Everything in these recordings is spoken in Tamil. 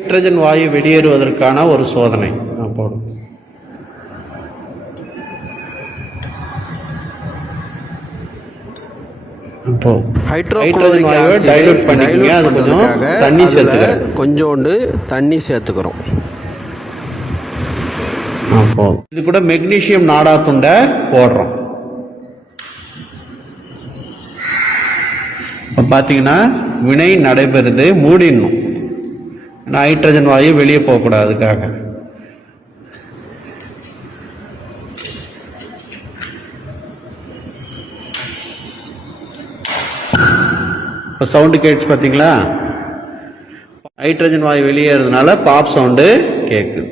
ஹைட்ரஜன் வாயு வெளியேறுவதற்கான ஒரு சோதனை போடும். ஹைட்ரோகுளோரிக் ஆசிட் டைலூட் பண்ணிக்கங்க. அது கொஞ்சம் தண்ணி சேர்த்துக்கிறோம். கொஞ்சோண்டு தண்ணி சேர்த்துக்கிறோம். இது கூட மெக்னீசியம் நாடா துண்டை போடுறோம். பாத்தீங்கன்னா வினை நடைபெறுது. மூடிடணும். ஹைட்ரஜன் வாயு வெளியே போகக்கூடாது. அதுக்காக சவுண்டு கேட்ஸ் பார்த்தீங்களா? ஹைட்ரஜன் வாயு வெளியேறதுனால பாப் சவுண்டு கேட்குது.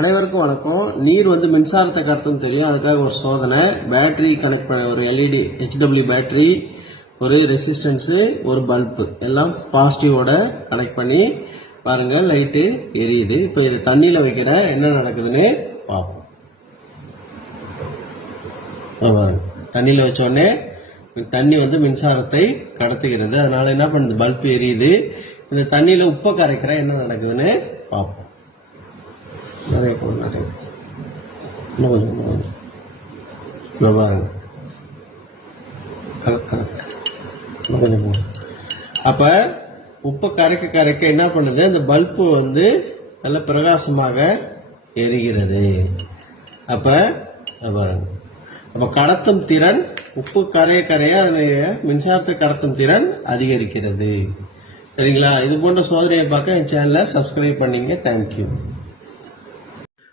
அனைவருக்கும் வணக்கம். நீர் மின்சாரத்தை கடத்தும் தெரியும். அதுக்காக ஒரு சோதனை. பேட்டரி கனெக்ட் பண்ண ஒரு எல்இடி HW பேட்டரி, ஒரு ரெசிஸ்டன்ஸு, ஒரு பல்பு எல்லாம் பாசிட்டிவோட கனெக்ட் பண்ணி பாருங்க. லைட்டு எரியுது. இப்போ இது தண்ணியில் வைக்கிற என்ன நடக்குதுன்னு பார்ப்போம். தண்ணியில் வச்ச உடனே தண்ணி மின்சாரத்தை கடத்துகிறது. அதனால என்ன பண்ணுது? பல்பு எரியுது. இந்த தண்ணியில உப்பை கரைக்கிற என்ன நடக்குதுன்னு பார்ப்போம். நிறைய இன்னும் கொஞ்சம் பாருங்க. அப்ப உப்பை கரைக்க கரைக்க என்ன பண்ணுது? அந்த பல்பு நல்ல பிரகாசமாக எரிகிறது. அப்ப பாருங்க. அப்ப கடத்தும் திறன், உப்பு கரைய கரைய அதனுடைய மின்சாரத்தை கடத்தும் திறன் அதிகரிக்கிறது. சரிங்களா? இது போன்ற சோதனையை பார்க்க என் சேனலை சப்ஸ்கிரைப் பண்ணீங்க. தேங்க்யூ.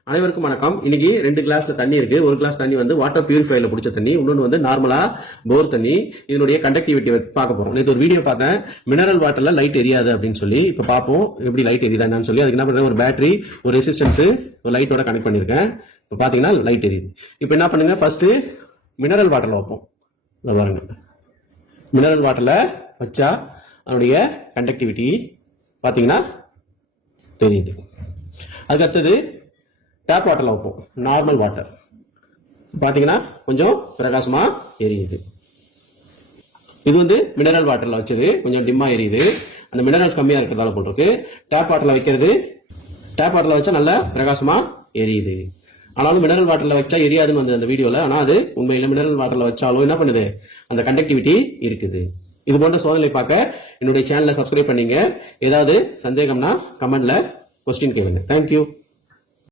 அனைவருக்கும் வணக்கம். இன்னைக்கு 2 கிளாஸ்ல தண்ணி இருக்கு. ஒரு கிளாஸ் தண்ணி வாட்டர் பியூரிஃபையர்ல பிடிச்ச தண்ணி, இன்னொன்று நார்மலா போர் தண்ணி. இதனுடைய கண்டக்டிவிட்டி பார்க்க போறோம். நேற்று ஒரு வீடியோ பார்த்தேன், மினரல் வாட்டர்ல லைட் எரியாது அப்படின்னு சொல்லி. இப்ப பார்ப்போம் எப்படி லைட் எரியுதான்னு சொல்லி. அதுக்கு என்ன பண்றேன்? ஒரு பேட்டரி, ஒரு ரெசிஸ்டன்ஸ், ஒரு லைட்டோட கனெக்ட் பண்ணிருக்கேன். இப்போ பாத்தீங்கன்னா லைட் எரியுது. இப்போ என்ன பண்ணுங்க? ஃபர்ஸ்ட் மினரல் வாட்டர்ல வைப்போம். பாருங்க, மினரல் வாட்டர்ல வச்சா அதனுடைய கண்டக்டிவிட்டி பாத்தீங்கன்னா தெரியுது. அதுக்கு அடுத்தது டேப் வாட்டர்ல வைப்போம். நார்மல் வாட்டர் பாத்தீங்கன்னா கொஞ்சம் பிரகாசமா எரியுது. இது மினரல் வாட்டர்ல வச்சது கொஞ்சம் டிம்மா எரியுது. அந்த மினரல்ஸ் கம்மியா இருக்கிறதால போட்டிருக்கு. டேப் வாட்டர்ல வைக்கிறது, டேப் வாட்டர்ல வச்சா நல்லா பிரகாசமா எரியுது. ஆனாலும் மினரல் வாட்டர்ல வச்சா எரியாதுன்னு அந்த வீடியோல. ஆனா அது உண்மையில மினரல் வாட்டர்ல வச்சாலும் என்ன பண்ணுது? அந்த கண்டக்டிவிட்டி இருக்குது. இது போன்ற சோதனை பார்க்க என்னுடைய சேனலை சப்ஸ்கிரைப் பண்ணீங்க. ஏதாவது சந்தேகம்னா கமெண்ட்ல கொஸ்டின் கேளுங்க. தேங்க்யூ.